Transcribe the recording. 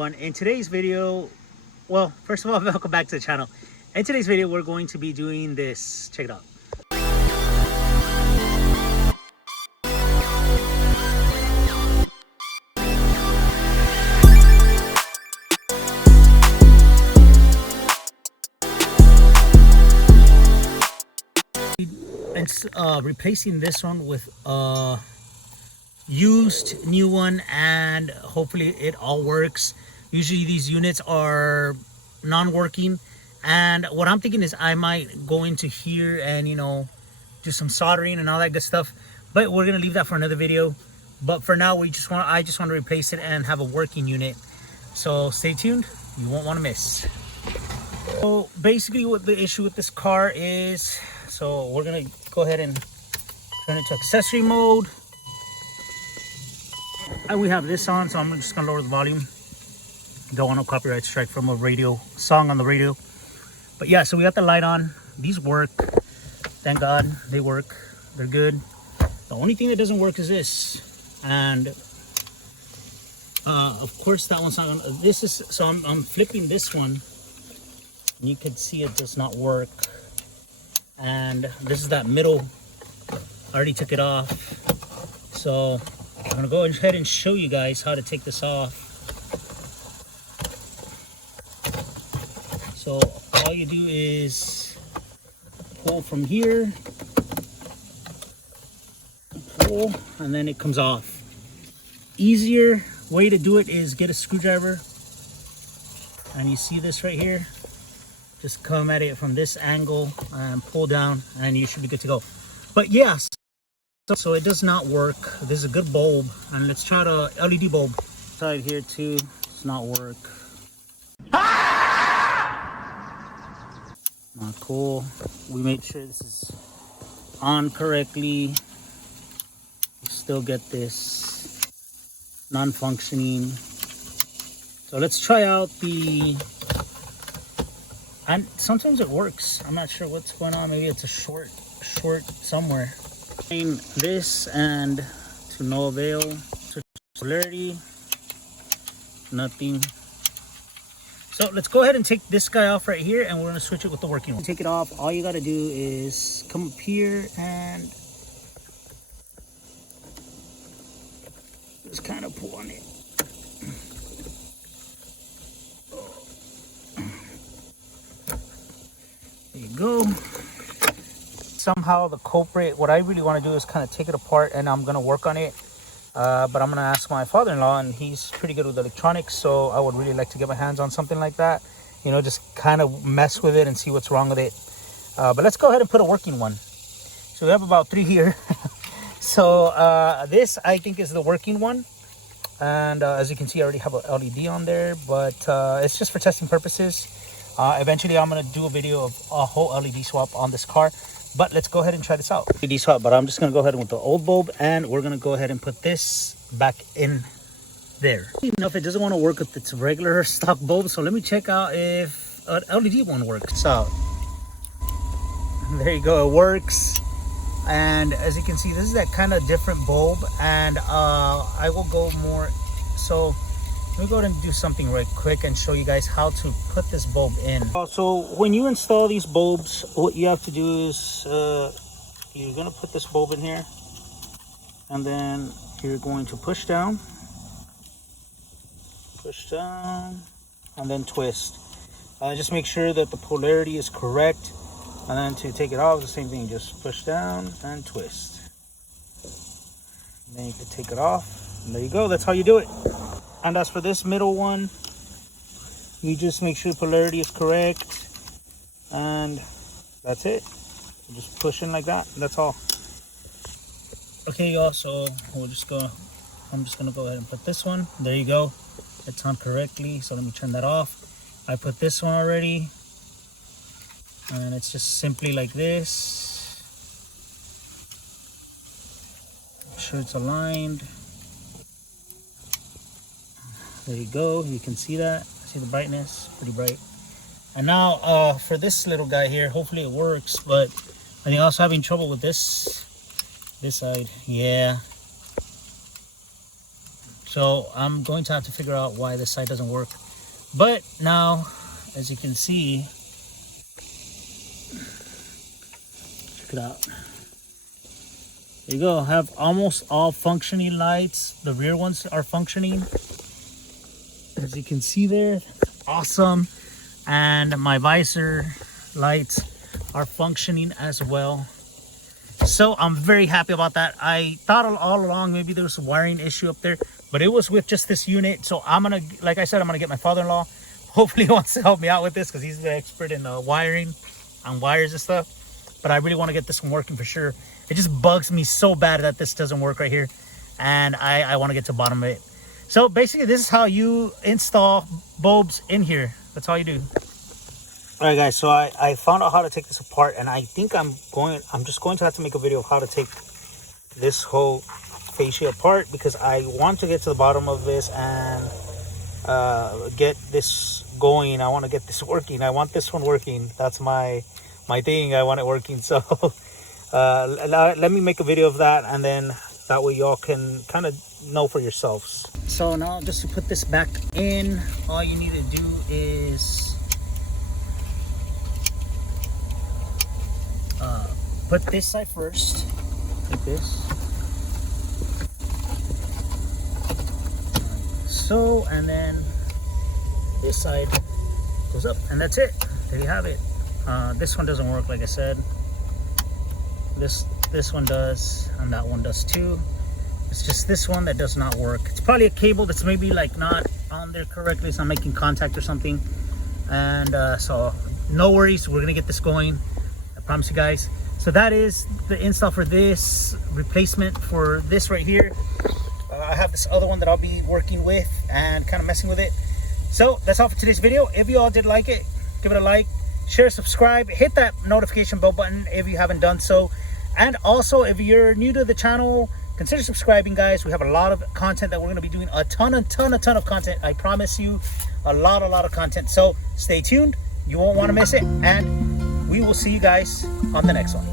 In today's video, well, first of all, welcome back to the channel. In today's video, we're going to be doing this. Check it out. It's replacing this one with a used new one, and hopefully it all works. Usually these units are non-working, and what I'm thinking is I might go into here and do some soldering and all that good stuff, but we're gonna leave that for another video. But for now, I just want to replace it and have a working unit, so stay tuned, you won't want to miss. So basically what the issue with this car is, so we're gonna go ahead and turn it to accessory mode. And we have this on, so I'm just gonna lower the volume. Don't want no copyright strike from a radio song on the radio. But yeah, so we got the light on. These work, thank God they work, they're good. The only thing that doesn't work is this, and of course that one's not gonna, this is, so I'm flipping this one and you can see it does not work. And this is that middle, I already took it off, so I'm gonna go ahead and show you guys how to take this off. So all you do is pull from here, pull, and then it comes off. Easier way to do it is get a screwdriver, and you see this right here, just come at it from this angle and pull down, and you should be good to go. But yes, so it does not work. This is a good bulb, and let's try the LED bulb. Side here too, does not work. Not cool. We made sure this is on correctly. Still get this non-functioning. So let's try out the, and sometimes it works. I'm not sure what's going on. Maybe it's a short somewhere. This, and to no avail. Switch polarity, nothing. So let's go ahead and take this guy off right here, and we're gonna switch it with the working one. Take it off, all you gotta do is come up here and just kind of pull on it. There you go. Somehow the culprit, what I really want to do is kind of take it apart, and I'm gonna work on it. But I'm gonna ask my father-in-law, and he's pretty good with electronics, so I would really like to get my hands on something like that, just kind of mess with it and see what's wrong with it. But let's go ahead and put a working one. So we have about 3 here. So this I think is the working one, and as you can see I already have a LED on there, but it's just for testing purposes. Eventually I'm gonna do a video of a whole LED swap on this car. But let's go ahead and try this out. LED swap, but I'm just gonna go ahead with the old bulb, and we're gonna go ahead and put this back in there. If it doesn't want to work with its regular stock bulb, so let me check out if an LED one works out. There you go, it works. And as you can see, this is that kind of different bulb, and I will go more. So let me go ahead and do something right quick and show you guys how to put this bulb in. So when you install these bulbs, what you have to do is you're going to put this bulb in here, and then you're going to push down, and then twist. Just make sure that the polarity is correct, and then to take it off, the same thing, just push down and twist. And then you can take it off, and there you go. That's how you do it. And as for this middle one, you just make sure the polarity is correct, and that's it. So just push in like that, and that's all. Okay, y'all, so I'm just gonna go ahead and put this one. There you go, it's on correctly. So let me turn that off. I put this one already, and it's just simply like this. Make sure it's aligned. There you go, you can see that. See the brightness, pretty bright. And now for this little guy here, hopefully it works, but I think also having trouble with this side. Yeah, So I'm going to have to figure out why this side doesn't work. But now, as you can see, check it out. There you go. I have almost all functioning lights. The rear ones are functioning. As you can see there, awesome. And my visor lights are functioning as well. So I'm very happy about that. I thought all along maybe there was a wiring issue up there, but it was with just this unit. So I'm gonna, like I said, I'm gonna get my father-in-law. Hopefully he wants to help me out with this because he's the expert in wiring on wires and stuff. But I really want to get this one working for sure. It just bugs me so bad that this doesn't work right here, and I want to get to the bottom of it. So basically this is how you install bulbs in here. That's all you do. All right, guys, so I found out how to take this apart, and I think I'm just going to have to make a video of how to take this whole fascia apart, because I want to get to the bottom of this and get this going. I want to get this working. I want this one working. That's my thing. I want it working. So let me make a video of that, and then that way y'all can kind of know for yourselves. So now, just to put this back in, all you need to do is put this side first, like this. So, and then this side goes up, and that's it. There you have it. This one doesn't work, like I said. This one does, and that one does too. It's just this one that does not work. It's probably a cable that's maybe like not on there correctly. It's not making contact or something. And so no worries, we're gonna get this going. I promise you guys. So that is the install for this, replacement for this right here. I have this other one that I'll be working with and kind of messing with it. So that's all for today's video. If you all did like it, give it a like, share, subscribe, hit that notification bell button if you haven't done so. And also, if you're new to the channel, consider subscribing, guys. We have a lot of content that we're going to be doing, a ton of content. I promise you, a lot of content. So stay tuned, you won't want to miss it, and we will see you guys on the next one.